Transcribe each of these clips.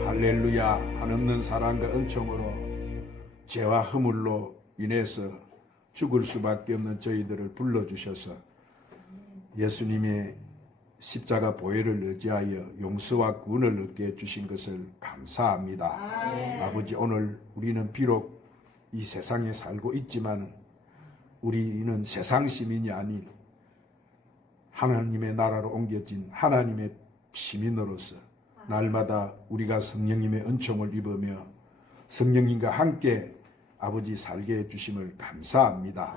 할렐루야. 한없는 사랑과 은총으로 죄와 허물로 인해서 죽을 수밖에 없는 저희들을 불러주셔서 예수님의 십자가 보혈을 의지하여 용서와 구원을 얻게 해주신 것을 감사합니다. 아버지, 오늘 우리는 비록 이 세상에 살고 있지만 우리는 세상 시민이 아닌 하나님의 나라로 옮겨진 하나님의 시민으로서 날마다 우리가 성령님의 은총을 입으며 성령님과 함께 아버지 살게 해주심을 감사합니다.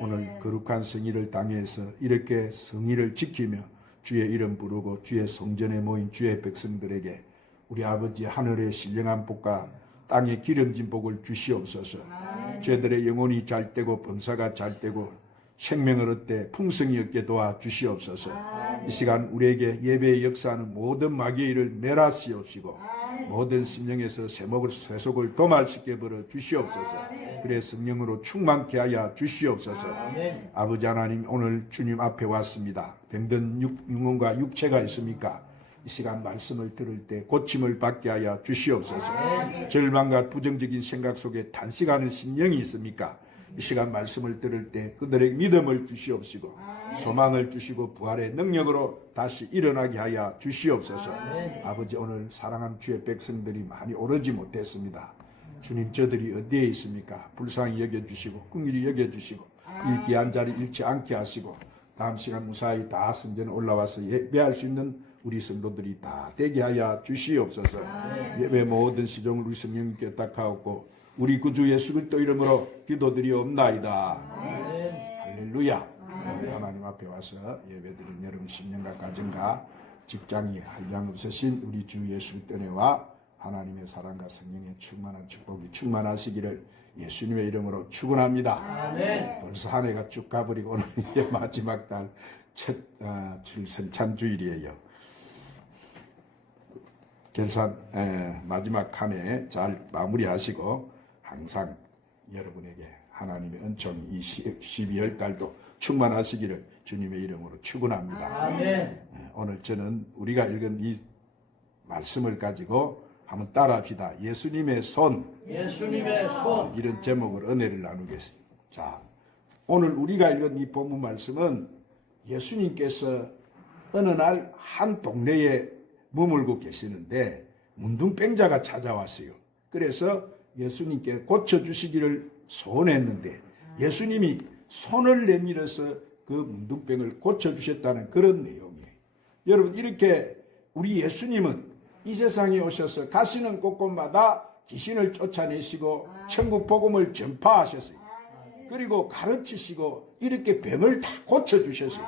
오늘 거룩한 성일을 당해서 이렇게 성일을 지키며 주의 이름 부르고 주의 성전에 모인 주의 백성들에게 우리 아버지 하늘의 신령한 복과 땅의 기름진 복을 주시옵소서. 저희들의 영혼이 잘 되고 범사가 잘 되고 생명을 얻되 풍성이 얻게 도와주시옵소서. 이 시간 우리에게 예배의 역사하는 모든 마귀의 일을 멸하시옵시고 모든 심령에서 쇠속을 도말시켜 버려 주시옵소서. 그래 성령으로 충만케 하여 주시옵소서. 아버지 하나님, 오늘 주님 앞에 왔습니다. 병든 영혼과 육체가 있습니까? 이 시간 말씀을 들을 때 고침을 받게 하여 주시옵소서. 절망과 부정적인 생각 속에 단식하는 심령이 있습니까? 이 시간 말씀을 들을 때 그들에게 믿음을 주시옵시고 소망을 주시고 부활의 능력으로 다시 일어나게 하여 주시옵소서. 아버지, 오늘 사랑하는 주의 백성들이 많이 오르지 못했습니다. 주님, 저들이 어디에 있습니까? 불쌍히 여겨주시고 긍휼히 여겨주시고 이 귀한 자리 잃지 않게 하시고 다음 시간 무사히 다 성전에 올라와서 예배할 수 있는 우리 성도들이 다 되게 하여 주시옵소서. 예배 모든 시종을 우리 성령님께 닦아옵고 우리 구주 예수 그리스도 이름으로 기도드리옵나이다. 할렐루야. 하나님 앞에 와서 예배드린 여러분 심령과 가정과 직장이 한량없으신 우리 주 예수 그리스도 은혜와 하나님의 사랑과 성령의 충만한 축복이 충만하시기를 예수님의 이름으로 축원합니다. 벌써 한 해가 쭉 가버리고 오늘 이제 마지막 달 첫 출생찬 주일이에요. 결산 마지막 한 해 잘 마무리하시고 항상 여러분에게 하나님의 은총이 이 12월 달도 충만하시기를 주님의 이름으로 축원합니다. 오늘 저는 우리가 읽은 이 말씀을 가지고 한번 따라합시다. 예수님의 손. 이런 제목으로 은혜를 나누겠습니다. 자, 오늘 우리가 읽은 이 본문 말씀은 예수님께서 어느 날 한 동네에 머물고 계시는데 문둥병자가 찾아왔어요. 그래서 예수님께 고쳐주시기를 소원했는데 예수님이 손을 내밀어서 그 문둥병을 고쳐주셨다는 그런 내용이에요. 여러분, 이렇게 우리 예수님은 이 세상에 오셔서 가시는 곳곳마다 귀신을 쫓아내시고 천국 복음을 전파하셨어요. 그리고 가르치시고 이렇게 병을 다 고쳐주셨어요.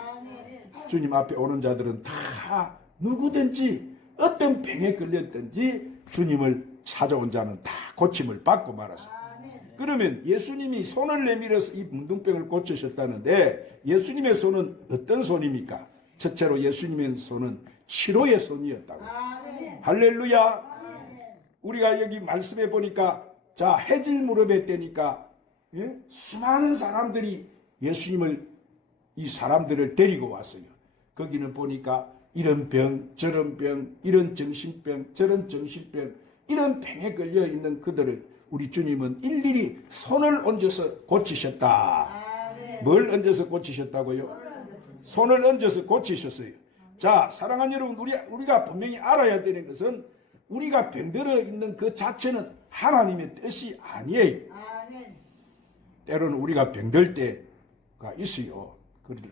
주님 앞에 오는 자들은 다 누구든지 어떤 병에 걸렸든지 주님을 찾아온 자는 다 고침을 받고 말았어요. 그러면 예수님이 손을 내밀어서 이 문둥병을 고치셨다는데 예수님의 손은 어떤 손입니까? 첫째로 예수님의 손은 치료의 손이었다고. 할렐루야. 우리가 여기 말씀해 보니까 자, 해질 무렵에 때니까 수많은 사람들이 예수님을 이 사람들을 데리고 왔어요. 거기는 보니까 이런 병, 저런 병, 이런 정신병, 저런 정신병, 이런 병에 걸려 있는 그들을 우리 주님은 일일이 손을 얹어서 고치셨다. 뭘 얹어서 고치셨다고요? 손을 얹어서 고치셨어요. 자, 사랑하는 여러분, 우리가 분명히 알아야 되는 것은 우리가 병들어 있는 그 자체는 하나님의 뜻이 아니에요. 때로는 우리가 병들 때가 있어요.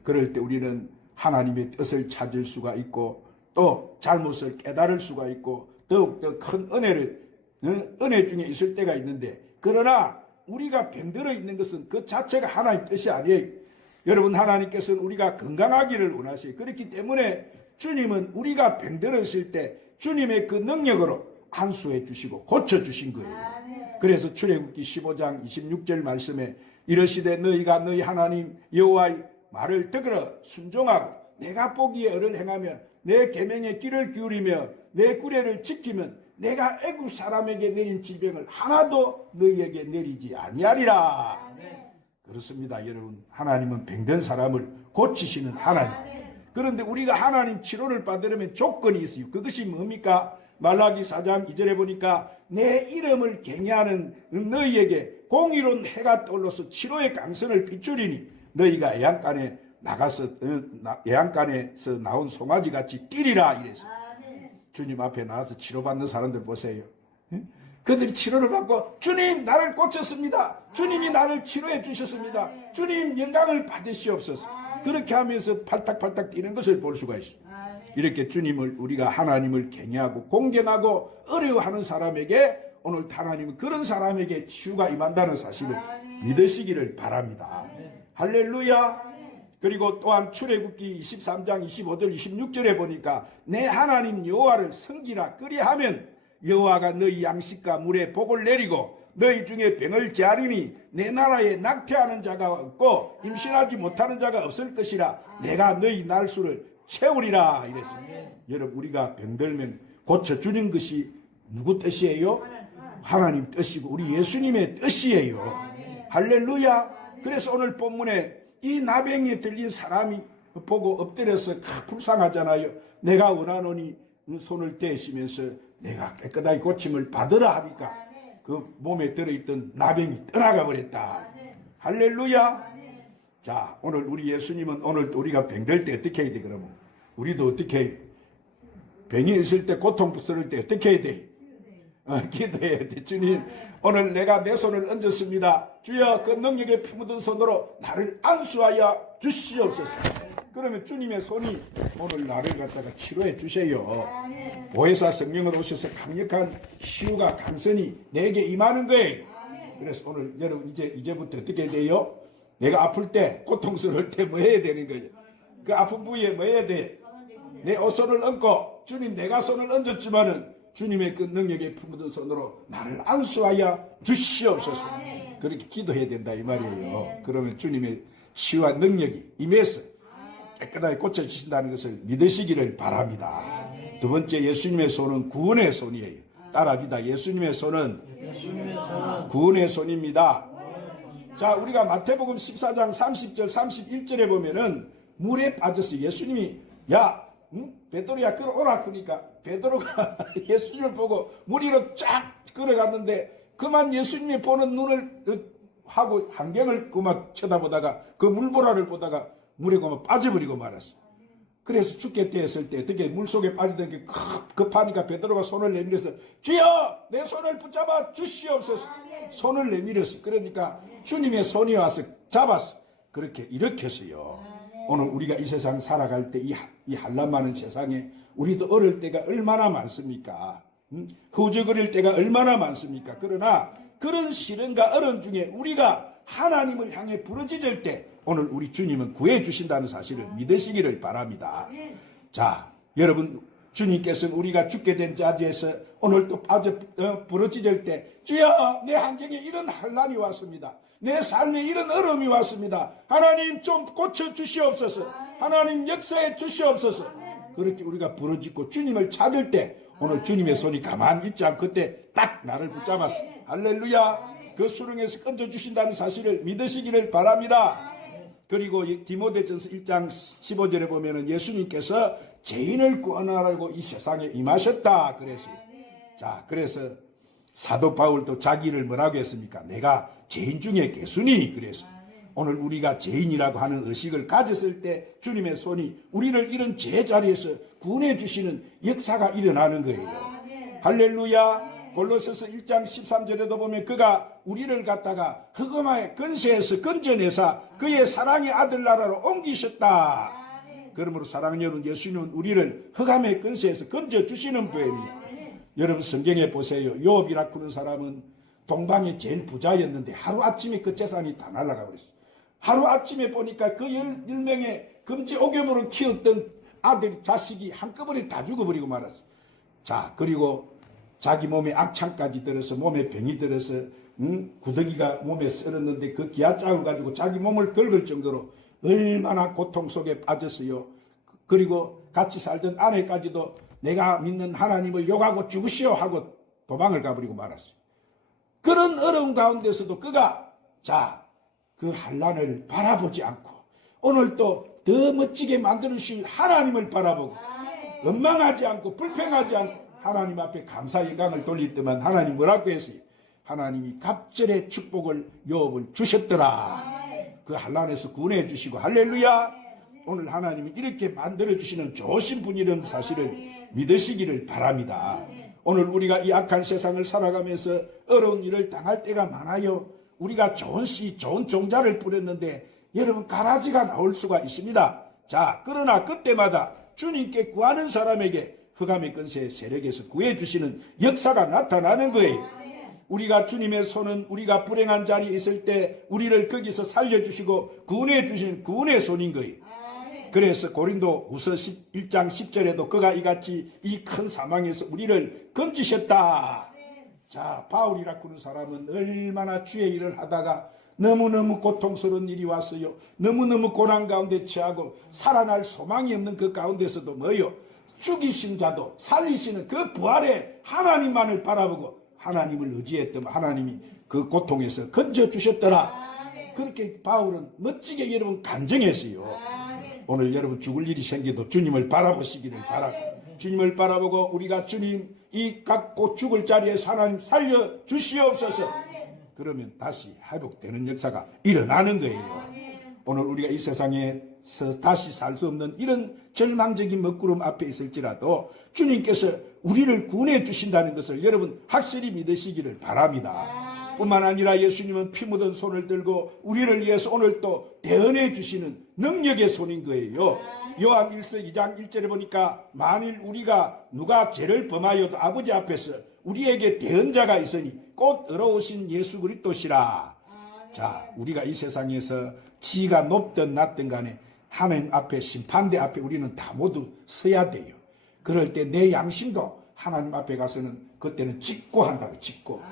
그럴 때 우리는 하나님의 뜻을 찾을 수가 있고 또 잘못을 깨달을 수가 있고 더욱더 큰 은혜 중에 있을 때가 있는데, 그러나 우리가 병들어 있는 것은 그 자체가 하나님의 뜻이 아니에요. 여러분, 하나님께서는 우리가 건강하기를 원하세요. 그렇기 때문에 주님은 우리가 병들어 있을 때 주님의 그 능력으로 안수해 주시고 고쳐주신 거예요. 그래서 출애굽기 15장 26절 말씀에 이르시되 너희가 너희 하나님 여호와의 말을 들으러 순종하고 내가 보기에 의를 행하며 내 계명에 귀를 기울이며 내 규례를 지키면 내가 애굽 사람에게 내린 질병을 하나도 너희에게 내리지 아니하리라. 그렇습니다. 여러분, 하나님은 병든 사람을 고치시는 하나님. 그런데 우리가 하나님 치료를 받으려면 조건이 있어요. 그것이 뭡니까? 말라기 4장 2절에 보니까 내 이름을 경외하는 너희에게 공의로운 해가 떠올라서 치료의 강선을 비추리니 너희가 애양간에서 나온 송아지 같이 뛰리라 이랬어요. 주님 앞에 나와서 치료받는 사람들 보세요. 그들이 치료를 받고 주님 나를 고쳤습니다. 주님이 나를 치료해 주셨습니다. 주님 영광을 받으시옵소서. 그렇게 하면서 팔딱팔딱 뛰는 것을 볼 수가 있어요. 이렇게 주님을, 우리가 하나님을 경외하고 공경하고 어려워하는 사람에게 오늘 하나님은 그런 사람에게 치유가 임한다는 사실을 믿으시기를 바랍니다. 할렐루야. 그리고 또한 출애굽기 23장 25절 26절에 보니까 내 하나님 여호와를 섬기라 그리하면 여호와가 너희 양식과 물에 복을 내리고 너희 중에 병을 제하리니 내 나라에 낙태하는 자가 없고 임신하지 못하는 자가 없을 것이라 내가 너희 날수를 채우리라 이랬습니다. 여러분, 우리가 병들면 고쳐주는 것이 누구 뜻이에요? 하나님 뜻이고 우리 예수님의 뜻이에요. 할렐루야. 그래서 오늘 본문에 이 나병에 들린 사람이 보고 엎드려서 불쌍하잖아요. 내가 원하노니 손을 떼시면서 내가 깨끗하게 고침을 받으라 하니까 그 몸에 들어있던 나병이 떠나가 버렸다. 할렐루야. 자, 오늘 우리 예수님은 오늘 우리가 병들 때 어떻게 해야 돼? 그러면 우리도 어떻게 해? 병이 있을 때, 고통스러울 때 어떻게 해야 돼? 기도해야 돼. 주님, 오늘 내가 내 손을 얹었습니다. 주여, 그 능력에 품어둔 손으로 나를 안수하여 주시옵소서. 그러면 주님의 손이 오늘 나를 갖다가 치료해 주세요. 보혜사 성령을 오셔서 강력한 치유가 간선히 내게 임하는 거예요. 그래서 오늘 여러분 이제부터 어떻게 돼요? 내가 아플 때, 고통스러울 때 뭐 해야 되는 거예요? 그 아픈 부위에 뭐 해야 돼? 내 손을 얹고, 주님 내가 손을 얹었지만은 주님의 그 능력에 품어둔 손으로 나를 안수하여 주시옵소서. 그렇게 기도해야 된다 이 말이에요. 그러면 주님의 치유와 능력이 임해서 깨끗하게 고쳐주신다는 것을 믿으시기를 바랍니다. 두 번째, 예수님의 손은 구원의 손이에요. 따라합니다. 예수님의 손은 구원의 손입니다. 자, 우리가 마태복음 14장 30절 31절에 보면은 물에 빠져서 예수님이 베드로야 걸어오라 그러니까 베드로가 예수님을 보고 물 위로 쫙 걸어갔는데 그만 예수님이 보는 눈을 하고 환경을 그만 쳐다보다가 그 물보라를 보다가 물에 그만 빠져버리고 말았어. 그래서 죽겠다 했을 때 어떻게 물속에 빠지던 게 급하니까 베드로가 손을 내밀어서 주여 내 손을 붙잡아 주시옵소서. 손을 내밀었어. 그러니까 주님의 손이 와서 잡았어. 그렇게 일으켰어요. 오늘 우리가 이 세상 살아갈 때 이 한란 많은 세상에 우리도 어릴 때가 얼마나 많습니까? 허우적거릴 때가 얼마나 많습니까? 그러나 그런 시련과 어려움 중에 우리가 하나님을 향해 부르짖을 때 오늘 우리 주님은 구해 주신다는 사실을 믿으시기를 바랍니다. 자, 여러분, 주님께서는 우리가 죽게 된 자리에서 오늘 또 부르짖을 때 주여 내 환경에 이런 환난이 왔습니다. 내 삶에 이런 어려움이 왔습니다. 하나님 좀 고쳐주시옵소서. 하나님 역사해 주시옵소서. 그렇게 우리가 부르짖고 주님을 찾을 때 오늘 주님의 손이 가만히 있지 않고 그때 딱 나를 붙잡았어. 할렐루야. 그 수렁에서 건져주신다는 사실을 믿으시기를 바랍니다. 그리고 디모데전서 1장 15절에 보면은 예수님께서 죄인을 구원하라고 이 세상에 임하셨다 그랬어요. 자, 그래서 사도 바울도 자기를 뭐라고 했습니까? 내가 죄인 중에 개수니 그래서 오늘 우리가 죄인이라고 하는 의식을 가졌을 때 주님의 손이 우리를 이런 죄 자리에서 구원해 주시는 역사가 일어나는 거예요. 할렐루야. 골로새서 1장 13절에도 보면 그가 우리를 갖다가 흑암의 근세에서 건져내사 그의 사랑의 아들 나라로 옮기셨다. 그러므로 사랑하는 여러분, 예수님은 우리를 흑암의 근세에서 건져주시는 분입니다. 여러분 성경에 보세요. 요업이라고 하는 사람은 동방의 제일 부자였는데 하루아침에 그 재산이 다 날아가 버렸어요. 하루아침에 보니까 그 11명의 금지 오겹으로 키웠던 아들, 자식이 한꺼번에 다 죽어버리고 말았어요. 자, 그리고 자기 몸에 악창까지 들어서 몸에 병이 들어서 구더기가 몸에 썰었는데 그 기아짝을 가지고 자기 몸을 긁을 정도로 얼마나 고통 속에 빠졌어요. 그리고 같이 살던 아내까지도 내가 믿는 하나님을 욕하고 죽으시오 하고 도망을 가버리고 말았어요. 그런 어려운 가운데서도 그가 그 환난을 바라보지 않고 오늘 또 더 멋지게 만들어주신 하나님을 바라보고 원망하지 않고 불평하지 않고 하나님 앞에 감사 영광을 돌리더만 하나님 뭐라고 했어요? 하나님이 갑절의 축복을 요업을 주셨더라. 그 환난에서 구원해 주시고 할렐루야. 오늘 하나님이 이렇게 만들어 주시는 좋으신 분이라는 사실을 믿으시기를 바랍니다. 오늘 우리가 이 악한 세상을 살아가면서 어려운 일을 당할 때가 많아요. 우리가 좋은 씨, 좋은 종자를 뿌렸는데 여러분 가라지가 나올 수가 있습니다. 자, 그러나 그때마다 주님께 구하는 사람에게 흑암의 근세의 세력에서 구해주시는 역사가 나타나는 거예요. 우리가 주님의 손은 우리가 불행한 자리에 있을 때 우리를 거기서 살려주시고 구원해 주시는 구원의 손인 거예요. 그래서 고린도 후서 1장 10절에도 그가 이같이 이 큰 사망에서 우리를 건지셨다. 자, 바울이라고 하는 사람은 얼마나 주의 일을 하다가 너무너무 고통스러운 일이 왔어요. 너무너무 고난 가운데 처하고 살아날 소망이 없는 그 가운데서도 뭐요? 죽이신 자도 살리시는 그 부활의 하나님만을 바라보고 하나님을 의지했던 하나님이 그 고통에서 건져주셨더라. 그렇게 바울은 멋지게 여러분 간증했어요. 오늘 여러분 죽을 일이 생겨도 주님을 바라보시기를 바라고 주님을 바라보고 우리가 주님 이 갖고 죽을 자리에서 하나님 살려주시옵소서. 그러면 다시 회복되는 역사가 일어나는 거예요. 오늘 우리가 이 세상에서 다시 살 수 없는 이런 절망적인 먹구름 앞에 있을지라도 주님께서 우리를 구원해 주신다는 것을 여러분 확실히 믿으시기를 바랍니다. 뿐만 아니라 예수님은 피 묻은 손을 들고 우리를 위해서 오늘 또 대언해 주시는 능력의 손인 거예요. 요한 1서 2장 1절에 보니까 만일 우리가 누가 죄를 범하여도 아버지 앞에서 우리에게 대언자가 있으니 곧 의로우신 예수 그리스도시라. 자, 우리가 이 세상에서 지가 높든 낮든 간에 하나님 앞에 심판대 앞에 우리는 다 모두 서야 돼요. 그럴 때 내 양심도 하나님 앞에 가서는 그때는 직고한다고 직고.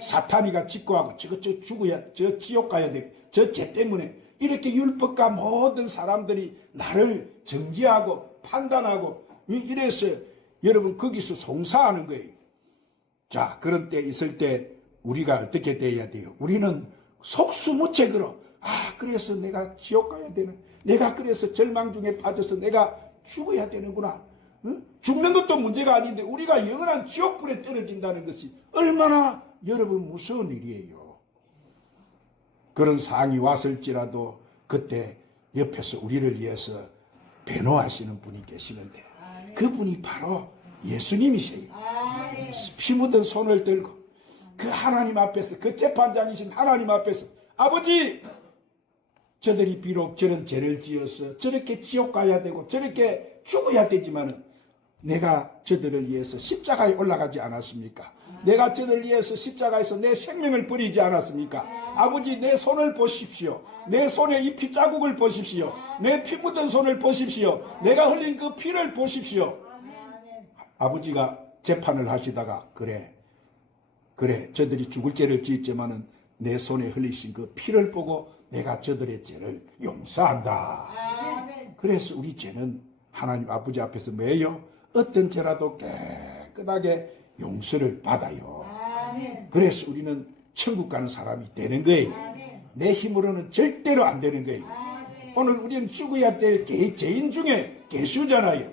사탄이가 직고하고 저 죽어야 저 지옥 가야 돼. 저 죄 때문에 이렇게 율법과 모든 사람들이 나를 정지하고 판단하고 이래서 여러분 거기서 송사하는 거예요. 자, 그런 때 있을 때 우리가 어떻게 돼야 돼요? 우리는 속수무책으로 그래서 내가 지옥 가야 되는, 내가 그래서 절망 중에 빠져서 내가 죽어야 되는구나. 죽는 것도 문제가 아닌데 우리가 영원한 지옥불에 떨어진다는 것이 얼마나 여러분 무서운 일이에요. 그런 상황이 왔을지라도 그때 옆에서 우리를 위해서 변호하시는 분이 계시는데 그분이 바로 예수님이세요. 피 묻은 손을 들고 그 하나님 앞에서, 그 재판장이신 하나님 앞에서 아버지, 저들이 비록 저런 죄를 지어서 저렇게 지옥 가야 되고 저렇게 죽어야 되지만은 내가 저들을 위해서 십자가에 올라가지 않았습니까? 내가 저들을 위해서 십자가에서 내 생명을 버리지 않았습니까? 아버지, 내 손을 보십시오. 내 손에 이 피자국을 보십시오. 내 피 묻은 손을 보십시오. 내가 흘린 그 피를 보십시오. 아버지가 재판을 하시다가 그래 저들이 죽을 죄를 지었지만은 내 손에 흘리신 그 피를 보고 내가 저들의 죄를 용서한다. 그래서 우리 죄는 하나님 아버지 앞에서 뭐예요? 어떤 죄라도 깨끗하게 용서를 받아요. 그래서 우리는 천국 가는 사람이 되는 거예요. 내 힘으로는 절대로 안 되는 거예요. 오늘 우리는 죽어야 될 죄인 중에 개수잖아요.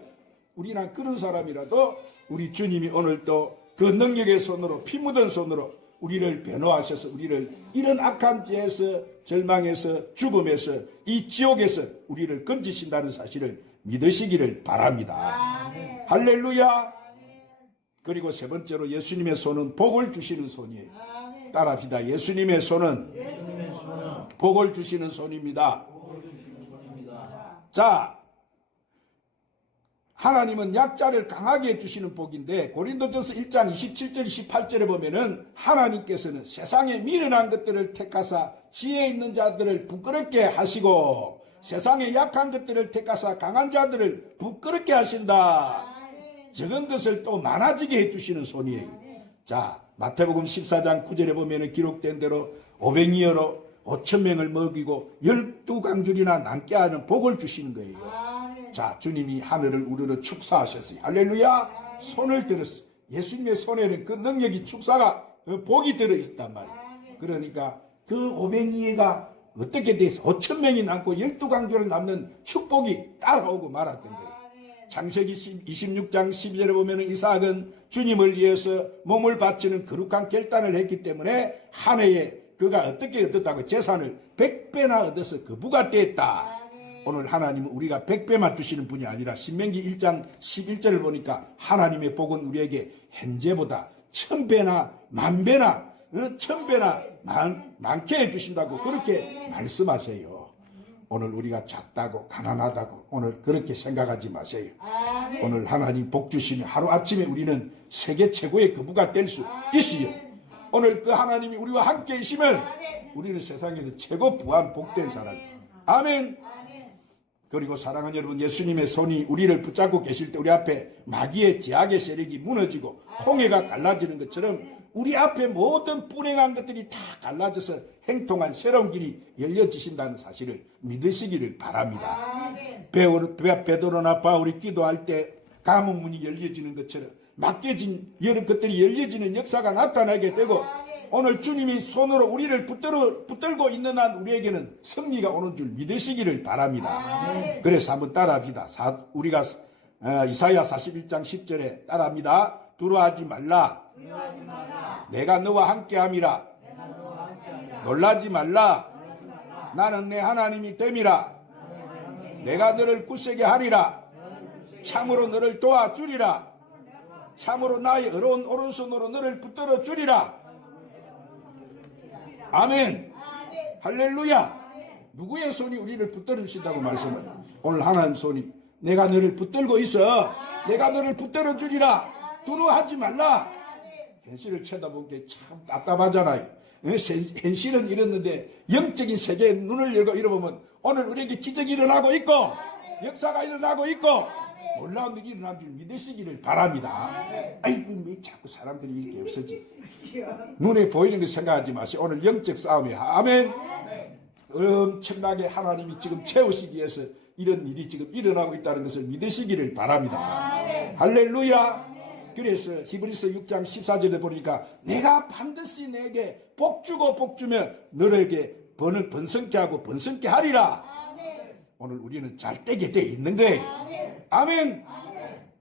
우리는 그런 사람이라도 우리 주님이 오늘 또 그 능력의 손으로, 피 묻은 손으로 우리를 변호하셔서 우리를 이런 악한 죄에서, 절망에서, 죽음에서, 이 지옥에서 우리를 건지신다는 사실을 믿으시기를 바랍니다. 할렐루야. 그리고 세 번째로 예수님의 손은 복을 주시는 손이에요. 따라합시다. 예수님의 손은 복을 주시는 손입니다. 자, 하나님은 약자를 강하게 해주시는 복인데 고린도전서 1장 27절 28절에 보면은 하나님께서는 세상에 미련한 것들을 택하사 지혜 있는 자들을 부끄럽게 하시고 세상에 약한 것들을 택하사 강한 자들을 부끄럽게 하신다. 적은 것을 또 많아지게 해주시는 손이에요. 자, 마태복음 14장 9절에 보면은 기록된 대로 500여로 5,000명을 먹이고 12강줄이나 남게 하는 복을 주시는 거예요. 자, 주님이 하늘을 우르르 축사하셨어요. 할렐루야. 손을 들었어요. 예수님의 손에는 그 능력이 축사가 복이 들어있단 말이에요. 그러니까 그 500이가 어떻게 돼서 5,000명이 남고 12강조를 남는 축복이 따라오고 말았던 거예요. 창세기 26장 12절에 보면 이삭은 주님을 위해서 몸을 바치는 거룩한 결단을 했기 때문에 한 해에 그가 어떻게 얻었다고 재산을 100배나 얻어서 거부가 됐다. 오늘 하나님은 우리가 100배만 주시는 분이 아니라 신명기 1장 11절을 보니까 하나님의 복은 우리에게 현재보다 1000배나 만배나 1000배나 많게 해주신다고 그렇게 말씀하세요. 오늘 우리가 작다고 가난하다고 오늘 그렇게 생각하지 마세요. 오늘 하나님 복 주시면 하루아침에 우리는 세계 최고의 거부가 될 수 있어요. 오늘 그 하나님이 우리와 함께 계시면 우리는 세상에서 최고 부한 복된 사람이에요. 아멘. 그리고 사랑하는 여러분, 예수님의 손이 우리를 붙잡고 계실 때 우리 앞에 마귀의 제약의 세력이 무너지고 홍해가 갈라지는 것처럼 우리 앞에 모든 불행한 것들이 다 갈라져서 행통한 새로운 길이 열려지신다는 사실을 믿으시기를 바랍니다. 베드로나 바울이 기도할 때 가문문이 열려지는 것처럼 막혀진 여러 것들이 열려지는 역사가 나타나게 되고 오늘 주님이 손으로 우리를 붙들고 있는 한 우리에게는 승리가 오는 줄 믿으시기를 바랍니다. 그래서 한번 따라합시다. 우리가 이사야 41장 10절에 따라합니다. 두려워하지 말라. 내가 너와 함께함이라. 놀라지 말라. 나는 내 하나님이 됨이라. 내가 너를 굳세게 하리라. 참으로 너를 도와주리라. 참으로 나의 어려운 오른손으로 너를 붙들어 주리라. 아멘. 할렐루야. 누구의 손이 우리를 붙들어 주신다고 말씀해요. 오늘 하나님 손이 내가 너를 붙들고 있어. 내가 너를 붙들어 주리라. 두려워하지 말라. 현실을 쳐다보는 게 참 답답하잖아요. 현실은 이랬는데 영적인 세계에 눈을 열고 이러보면 오늘 우리에게 기적이 일어나고 있고 역사가 일어나고 있고 놀라운 일이 일어난 줄 믿으시기를 바랍니다. 아이고 왜 자꾸 사람들이 이렇게 없어지. 눈에 보이는 거 생각하지 마세요. 오늘 영적 싸움이야. 아멘. 엄청나게 하나님이 지금 채우시기 위해서 이런 일이 지금 일어나고 있다는 것을 믿으시기를 바랍니다. 할렐루야. 그래서 히브리서 6장 14절에 보니까 내가 반드시 내게 복 주고 복 주면 너에게 번을 번성케 하고 번성케 하리라. 오늘 우리는 잘 되게 돼 있는 거예요. 아멘.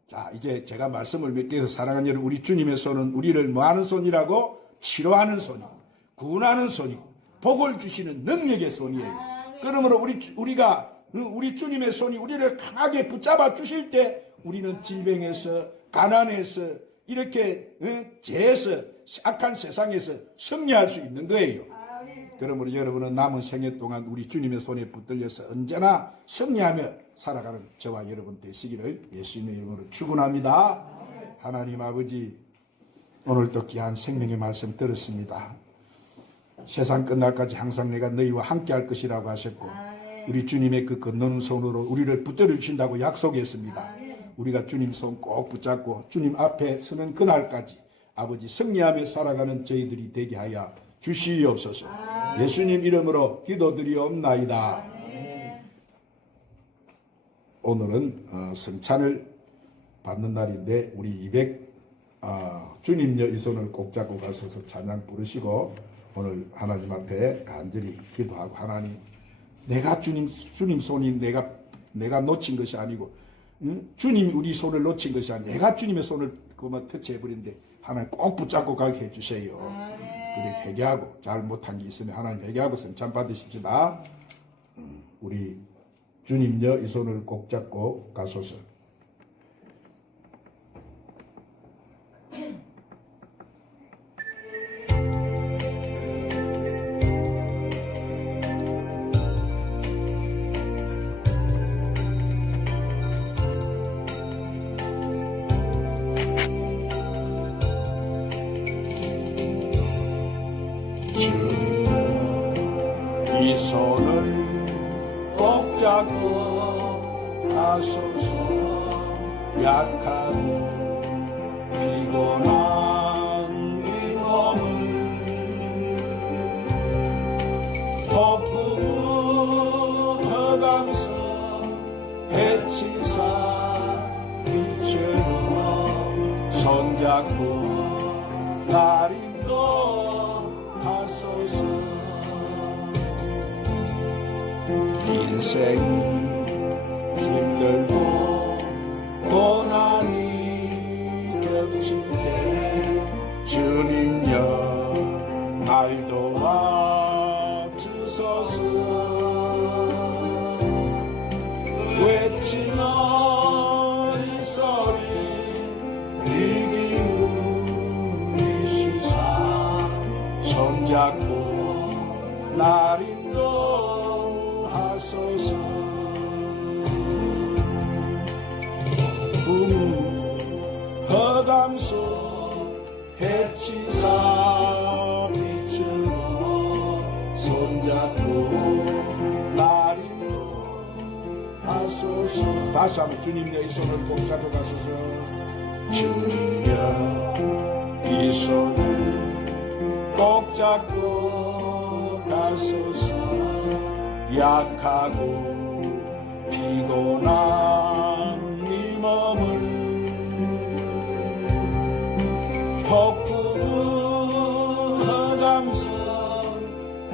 자, 이제 제가 말씀을 맺기 위해서 사랑하는 여러분, 우리 주님의 손은 우리를 뭐하는 손이라고? 치료하는 손이고 구원하는 손이고 복을 주시는 능력의 손이에요. 그러므로 우리 주님의 손이 우리를 강하게 붙잡아 주실 때 우리는 질병에서 가난에서 이렇게 죄에서 악한 세상에서 승리할 수 있는 거예요. 그러므로 여러분은 남은 생애 동안 우리 주님의 손에 붙들려서 언제나 승리하며 살아가는 저와 여러분 되시기를 예수님의 이름으로 축원합니다. 하나님 아버지, 오늘도 귀한 생명의 말씀 들었습니다. 세상 끝날까지 항상 내가 너희와 함께 할 것이라고 하셨고 우리 주님의 그 건너는 손으로 우리를 붙들어 주신다고 약속했습니다. 우리가 주님 손 꼭 붙잡고 주님 앞에 서는 그날까지 아버지 승리하며 살아가는 저희들이 되게 하여 주시옵소서. 예수님 이름으로 기도드리옵나이다. 오늘은 성찬을 받는 날인데 우리 200 주님여 이 손을 꼭 잡고 가셔서 찬양 부르시고 오늘 하나님 앞에 간절히 기도하고 하나님 내가 주님 손이 내가 놓친 것이 아니고 주님이 우리 손을 놓친 것이 아니고 내가 주님의 손을 그만 터치해버린데 하나님 꼭 붙잡고 가게 해주세요. 그래 회개하고 잘못한 게 있으면 하나님 회개하고 성찬 받으십시다. 우리 주님여 이 손을 꼭 잡고 가소서. 손을 꼭 잡고 하소서. 약하고 피곤한 이 몸을 덕분은 허감서 해치사 빛으로 손잡고 날 인도하소서. 인생 힘들고 고난이 겹칠 때 주님여 날 도와주소서. 외치는 이 소리 귀 기울이시사 손잡고 날 인도하소서. 허감소 해치사 빛으로 손잡고 날 인도하소서. 다시 한번 주님의 이 손을 꼭 잡아가소서. 주님의 이 손을 꼭 잡고 가소서. 약하고 피곤한 이 몸을 폭풍 허감선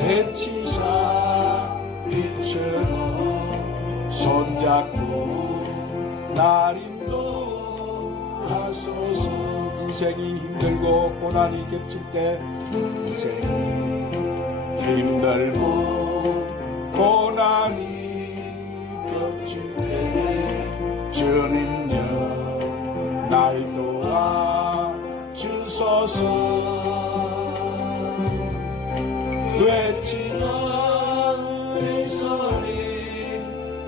해치사 빛으로 손잡고 날 인도하소서. 인생이 힘들고 고난이 겹칠 때 인생이 힘들고 고난이 겹칠 때 주님여 날 도와주소서. 외치는 이 소리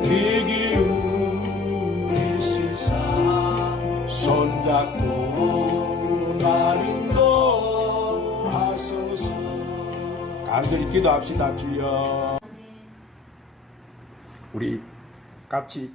귀 기울이시사 손잡고 날 인도하소서. 간절히 기도합시다. 주여, 우리 같이